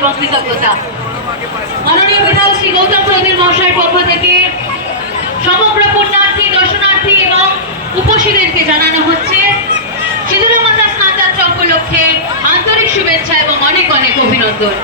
এবং কৃতজ্ঞতা। মাননীয় বিধায়ক শ্রী গৌতম প্রদীপ মহাশয়ের পক্ষ থেকে সমগ্র পুণ্যার্থী, দর্শনার্থী এবং উপসীদেরকে জানানো হচ্ছে শীতলা মাতা স্নান যাত্রা উপলক্ষে আন্তরিক শুভেচ্ছা এবং অনেক অনেক অভিনন্দন।